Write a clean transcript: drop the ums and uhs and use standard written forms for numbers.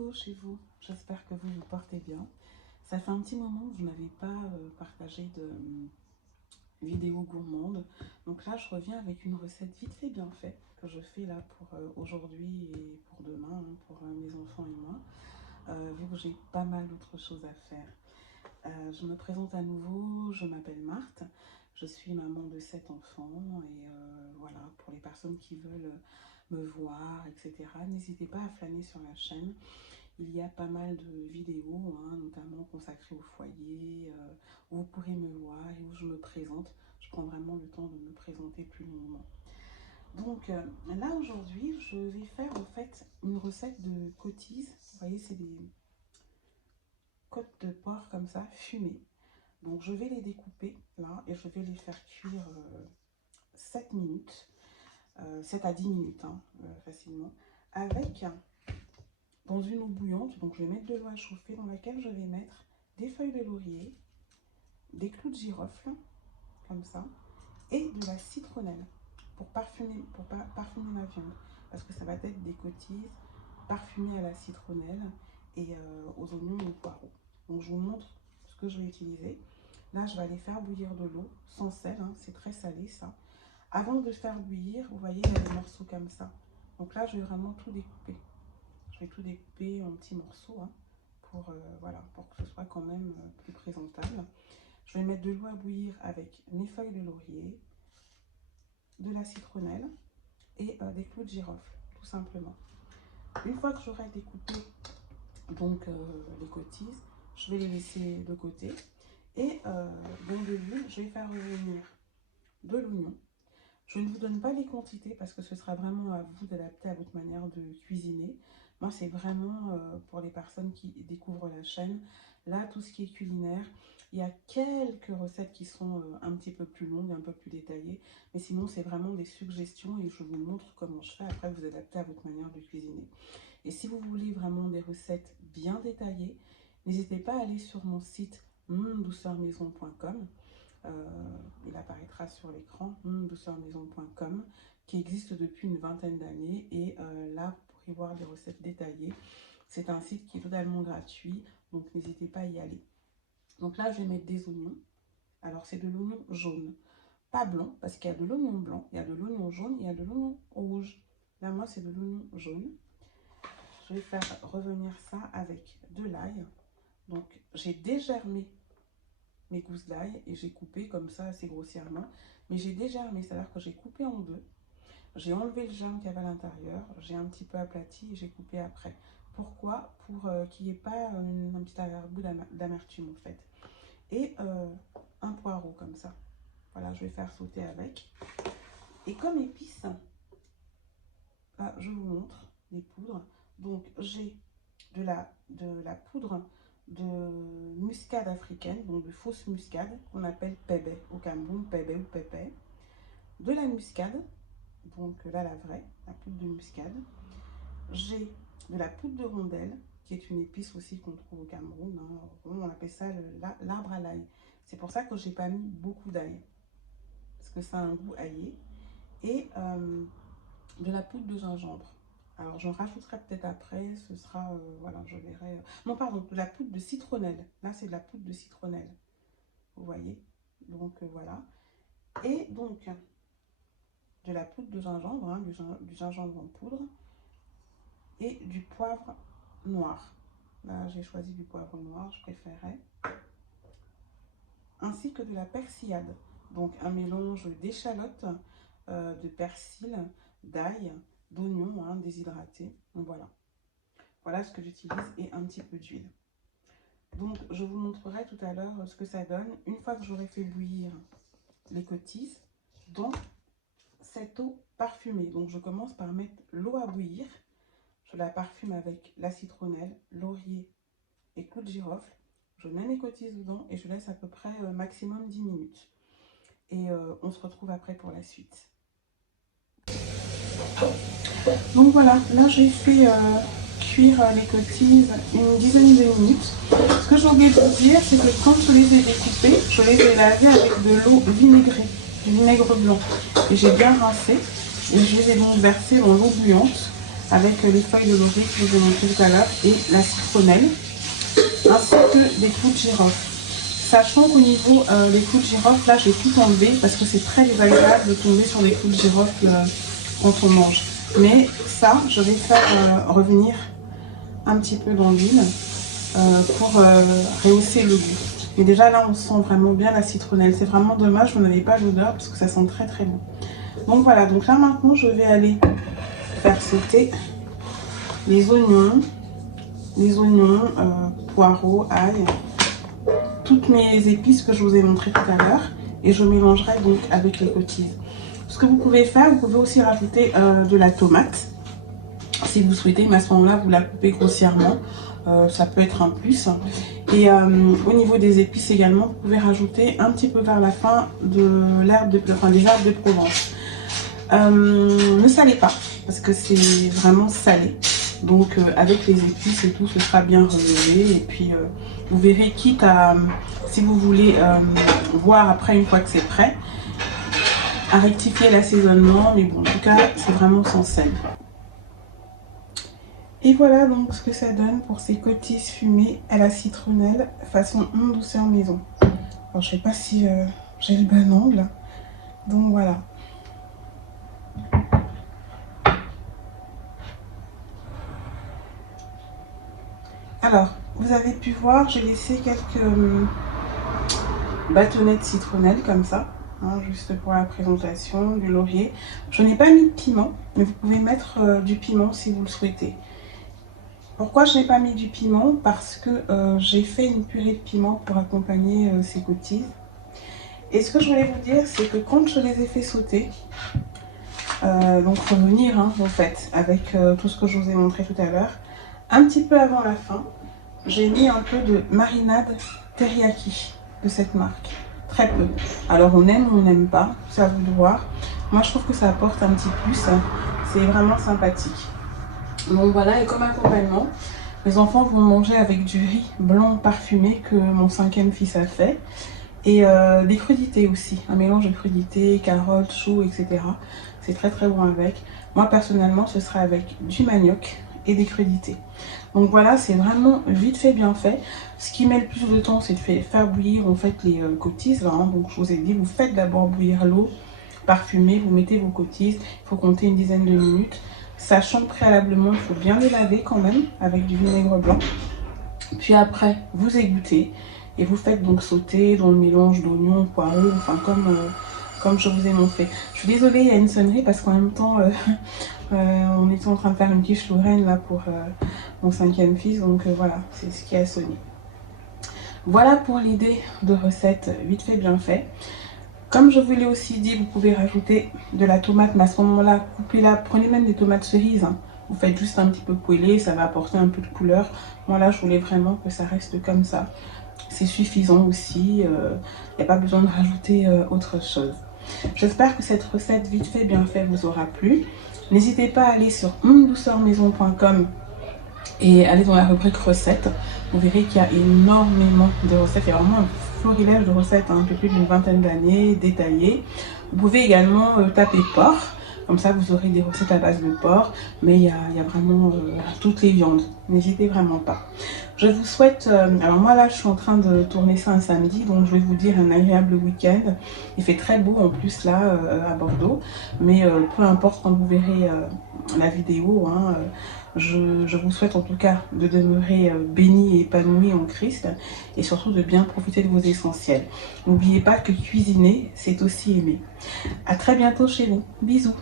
Coucou chez vous, j'espère que vous vous portez bien. Ça fait un petit moment que vous n'avez pas partagé de vidéo gourmande. Donc là, je reviens avec une recette vite fait bien faite que je fais là pour aujourd'hui et pour demain, hein, pour mes enfants et moi, vu que j'ai pas mal d'autres choses à faire. Je me présente à nouveau, je m'appelle Marthe, je suis maman de 7 enfants et voilà, pour les personnes qui veulent me voir, etc. N'hésitez pas à flâner sur la chaîne. Il y a pas mal de vidéos, hein, notamment consacrées au foyer, où vous pourrez me voir et où je me présente. Je prends vraiment le temps de me présenter plus longuement. Donc là aujourd'hui, je vais faire en fait une recette de côtisses. Vous voyez, c'est des côtes de porc comme ça, fumées. Donc je vais les découper là et je vais les faire cuire 7 minutes, 7 à 10 minutes hein, facilement, avec dans une eau bouillante. Donc je vais mettre de l'eau à chauffer dans laquelle je vais mettre des feuilles de laurier, des clous de girofle, comme ça, et de la citronnelle pour parfumer ma viande. Parce que ça va être des côtisses parfumées à la citronnelle et aux oignons et aux poireaux. Donc je vous montre ce que je vais utiliser. Là, je vais aller faire bouillir de l'eau sans sel, hein, c'est très salé ça. Avant de faire bouillir, vous voyez, il y a des morceaux comme ça. Donc là, je vais vraiment tout découper. Je vais tout découper en petits morceaux hein, pour, voilà, pour que ce soit quand même plus présentable. Je vais mettre de l'eau à bouillir avec mes feuilles de laurier, de la citronnelle et des clous de girofle, tout simplement. Une fois que j'aurai découpé donc les côtisses, je vais les laisser de côté. Et dans de l'huile, je vais faire revenir de l'oignon. Je ne vous donne pas les quantités parce que ce sera vraiment à vous d'adapter à votre manière de cuisiner. Moi, c'est vraiment pour les personnes qui découvrent la chaîne. Là, tout ce qui est culinaire, il y a quelques recettes qui sont un petit peu plus longues, un peu plus détaillées. Mais sinon, c'est vraiment des suggestions et je vous montre comment je fais. Après, vous adaptez à votre manière de cuisiner. Et si vous voulez vraiment des recettes bien détaillées, n'hésitez pas à aller sur mon site douceurmaison.com. Il apparaîtra sur l'écran, douceurmaison.com, qui existe depuis une vingtaine d'années. Et là, vous pourrez voir des recettes détaillées. C'est un site qui est totalement gratuit, donc n'hésitez pas à y aller. Donc là, je vais mettre des oignons. Alors, c'est de l'oignon jaune, pas blanc, parce qu'il y a de l'oignon blanc, il y a de l'oignon jaune, il y a de l'oignon rouge. Là, moi, c'est de l'oignon jaune. Je vais faire revenir ça avec de l'ail. Donc, j'ai dégermé mes gousses d'ail et j'ai coupé comme ça assez grossièrement. Mais j'ai dégermé, c'est-à-dire que j'ai coupé en deux. J'ai enlevé le germe qu'il y avait à l'intérieur. J'ai un petit peu aplati et j'ai coupé après. Pourquoi? Pour qu'il n'y ait pas un petit arrière-goût d'amertume en fait. Et un poireau comme ça. Voilà, je vais faire sauter avec. Et comme épice, là, je vous montre les poudres. Donc, j'ai de la poudre de muscade africaine, donc de fausse muscade, qu'on appelle pébé au Cameroun, pébé ou pépé. De la muscade, donc là, la vraie, la poudre de muscade. J'ai de la poudre de rondelle, qui est une épice aussi qu'on trouve au Cameroun. Hein. On appelle ça l'arbre à l'ail. C'est pour ça que j'ai pas mis beaucoup d'ail, parce que ça a un goût aillé. Et de la poudre de gingembre. Alors, j'en rajouterai peut-être après, ce sera, voilà, je verrai. Non, pardon, de la poudre de citronnelle. Là, c'est de la poudre de citronnelle. Vous voyez? Donc, voilà. Et donc, de la poudre de gingembre, hein, du gingembre en poudre. Et du poivre noir. Là, j'ai choisi du poivre noir, je préférais. Ainsi que de la persillade. Donc, un mélange d'échalotes, de persil, d'ail, d'oignons hein, déshydratés. Donc voilà. Voilà ce que j'utilise et un petit peu d'huile. Donc je vous montrerai tout à l'heure ce que ça donne une fois que j'aurai fait bouillir les côtisses dans cette eau parfumée. Donc je commence par mettre l'eau à bouillir. Je la parfume avec la citronnelle, laurier et clous de girofle. Je mets mes côtisses dedans et je laisse à peu près maximum 10 minutes. Et on se retrouve après pour la suite. Donc voilà, là j'ai fait cuire les côtisses une dizaine de minutes. Ce que j'ai oublié de vous dire, c'est que quand je les ai découpées, je les ai lavées avec de l'eau vinaigrée, du vinaigre blanc. Et j'ai bien rincé et je les ai donc versées dans l'eau bouillante avec les feuilles de laurier que je vous ai montré tout à l'heure et la citronnelle, ainsi que des clous de girofle. Sachant qu'au niveau des clous de girofle, là j'ai tout enlevé parce que c'est très désagréable de tomber sur des clous de girofle quand on mange. Mais ça, je vais faire revenir un petit peu dans l'huile pour rehausser le goût. Mais déjà là, on sent vraiment bien la citronnelle. C'est vraiment dommage, vous n'avez pas l'odeur parce que ça sent très très bon. Donc voilà, donc là maintenant, je vais aller faire sauter les oignons, poireaux, ail, toutes mes épices que je vous ai montré tout à l'heure. Et je mélangerai donc avec les cottises. Ce que vous pouvez faire, vous pouvez aussi rajouter de la tomate. Si vous souhaitez, mais à ce moment-là, vous la coupez grossièrement. Ça peut être un plus. Et au niveau des épices également, vous pouvez rajouter un petit peu vers la fin des herbes de Provence. Ne salez pas, parce que c'est vraiment salé. Donc avec les épices et tout, ce sera bien relevé. Et puis vous verrez, quitte à, si vous voulez voir après une fois que c'est prêt, à rectifier l'assaisonnement. Mais bon, en tout cas, c'est vraiment sans sel. Et voilà donc ce que ça donne pour ces cottises fumées à la citronnelle façon douceur maison. Alors je sais pas si j'ai le bon angle. Donc voilà. Alors, vous avez pu voir, j'ai laissé quelques bâtonnets de citronnelle comme ça. Hein, juste pour la présentation, du laurier. Je n'ai pas mis de piment, mais vous pouvez mettre du piment si vous le souhaitez. Pourquoi je n'ai pas mis du piment? Parce que j'ai fait une purée de piment pour accompagner ces cottises. Et ce que je voulais vous dire, c'est que quand je les ai fait sauter, donc revenir en fait, avec tout ce que je vous ai montré tout à l'heure, un petit peu avant la fin, j'ai mis un peu de marinade teriyaki de cette marque. Très peu. Alors on aime ou on n'aime pas, c'est à vous de voir. Moi je trouve que ça apporte un petit plus, c'est vraiment sympathique. Donc voilà, et comme accompagnement, les enfants vont manger avec du riz blanc parfumé que mon 5e fils a fait. Et des crudités aussi, un mélange de crudités, carottes, choux, etc. C'est très très bon avec. Moi personnellement, ce sera avec du manioc et des crudités. Donc voilà, c'est vraiment vite fait, bien fait. Ce qui met le plus de temps, c'est de faire bouillir en fait les cottises. Là, hein. Donc je vous ai dit, vous faites d'abord bouillir l'eau parfumée, vous mettez vos cottises, il faut compter une dizaine de minutes. Sachant préalablement, il faut bien les laver quand même avec du vinaigre blanc. Puis après, vous égouttez et vous faites donc sauter dans le mélange d'oignons, poireaux, enfin comme je vous ai montré. Je suis désolée, il y a une sonnerie parce qu'en même temps, on était en train de faire une quiche Lorraine là pour mon 5e fils. Donc voilà, c'est ce qui a sonné. Voilà pour l'idée de recette vite fait, bien fait. Comme je vous l'ai aussi dit, vous pouvez rajouter de la tomate, mais à ce moment-là, coupez-la, prenez même des tomates cerises. Hein. Vous faites juste un petit peu poêler, ça va apporter un peu de couleur. Moi là, je voulais vraiment que ça reste comme ça. C'est suffisant aussi, il n'y a pas besoin de rajouter autre chose. J'espère que cette recette vite fait, bien fait vous aura plu. N'hésitez pas à aller sur ondouceurmaison.com et aller dans la rubrique recettes. Vous verrez qu'il y a énormément de recettes, il y a vraiment un florilège de recettes, un peu plus d'une vingtaine d'années, détaillées. Vous pouvez également taper porc, comme ça vous aurez des recettes à base de porc, mais il y a vraiment toutes les viandes, n'hésitez vraiment pas. Je vous souhaite, alors moi là je suis en train de tourner ça un samedi, donc je vais vous dire un agréable week-end. Il fait très beau en plus là à Bordeaux, mais peu importe quand vous verrez la vidéo, hein, je vous souhaite en tout cas de demeurer bénis et épanouis en Christ et surtout de bien profiter de vos essentiels. N'oubliez pas que cuisiner, c'est aussi aimer. À très bientôt chez vous. Bisous.